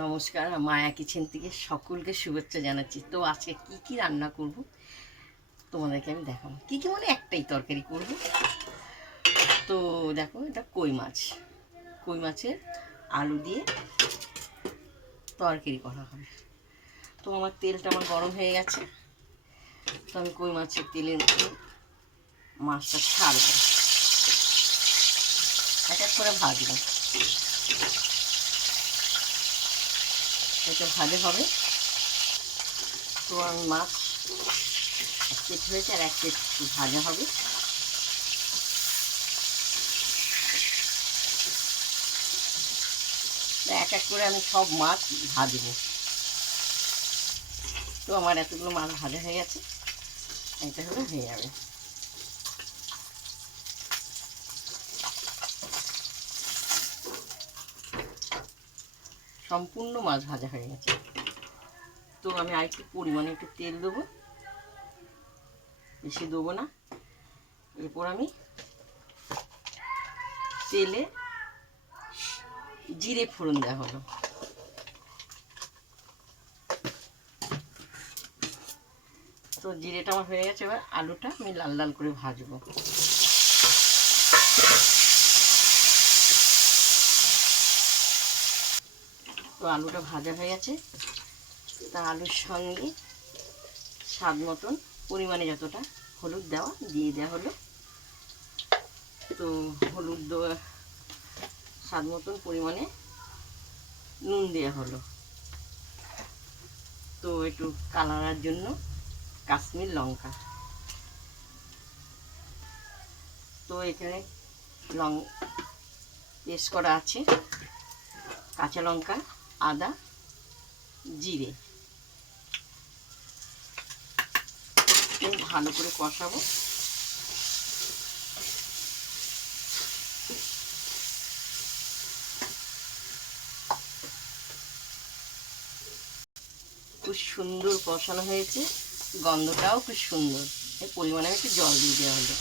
নমস্কার, মায়া কিচেন থেকে সকলকে শুভেচ্ছা জানাচ্ছি। তো আজকে কি কি রান্না করব তোমাদেরকে আমি দেখাবো। কি কি মানে একটাই তরকারি করব। তো দেখো, এটা কই মাছ, কই মাছের আলু দিয়ে তরকারি করা হবে। তো আমার তেলটা গরম হয়ে গেছে, তো আমি কই মাছের তেলের মাছটা ছাড়বো, এক এক করে ভাজবো। এটা ভাজে হবে। তো আমি মাছ এক প্লেট হয়েছে, আর এক প্লেট ভাজা হবে। এক এক করে আমি সব মাছ ভাজবো। তো আমার এতগুলো মাছ ভাজা হয়ে গেছে, এটা হলে হয়ে যাবে। সম্পূর্ণ মাছ ভাজা হয়ে গেছে। তো আমি আর একটু পরিমাণে একটু তেল দেবো, বেশি দেবো না। এরপর আমি তেলে জিরে ফোড়ন দেওয়া হলো। তো জিরেটা আমার হয়ে গেছে, এবার আলুটা আমি লাল লাল করে ভাজবো। তো আলুটা ভাজা হয়ে গেছে, তা আলুর সঙ্গে স্বাদ মতন পরিমাণে যতটা হলুদ দিয়ে দেওয়া হলো। তো হলুদ দেওয়া স্বাদ মতন পরিমাণে নুন দেওয়া হলো। তো একটু কালারের জন্য কাশ্মীর লঙ্কা। তো এখানে পেস্ট করা আছে কাঁচা লঙ্কা, আদা, জিরে। ভালো করে কষাবো। খুব সুন্দর কষানো হয়েছে, গন্ধটাও খুব সুন্দর। এই পরিমাণে একটু জল দিয়ে দেওয়া হলো।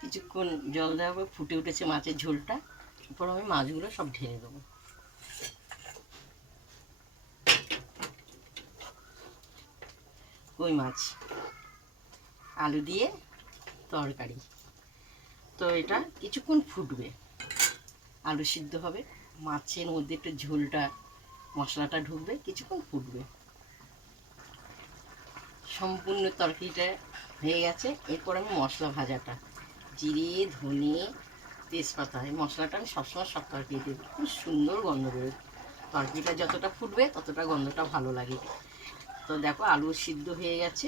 কিছুক্ষণ জল দেওয়া হবে, ফুটে উঠেছে মাছের ঝোলটা। এরপর আমি মাছগুলো সব ঢেলে দেবো। কই মাছ আলু দিয়ে তরকারি। তো এটা কিছুক্ষণ ফুটবে, আলু সিদ্ধ হবে, মাছের মধ্যে একটু ঝোলটা মশলাটা ঢুকবে, কিছুক্ষণ ফুটবে। সম্পূর্ণ তরকারিটা হয়ে গেছে। এরপর আমি মশলা ভাজাটা, জিরে, ধনে, তেজপাতা, এই মশলাটা আমি সবসময় সব তরকারি দেবো। খুব সুন্দর গন্ধ বেরোয়। তরকারিটা যতটা ফুটবে ততটা গন্ধটা ভালো লাগে। তো দেখো, আলু সিদ্ধ হয়ে গেছে।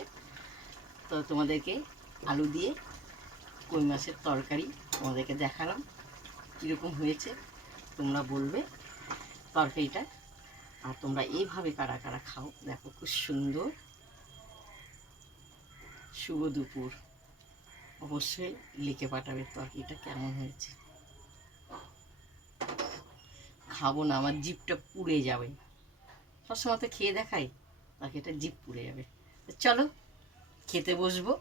তো তোমাদেরকে আলু দিয়ে কই মাছের তরকারি তোমাদেরকে দেখালাম, কীরকম হয়েছে তোমরা বলবে তরকারিটা। আর তোমরা এইভাবে কারা কারা খাও দেখো, খুব সুন্দর। শুভ দুপুর। অবশ্যই লিখে পাঠাবে তরকারিটা কেমন হয়েছে। খাবো না, আমার জিভটা পুড়ে যাবে। সবসময় তো খেয়ে দেখাই, তরকারিটা জিভ পুড়ে যাবে। চলো খেতে বসবো।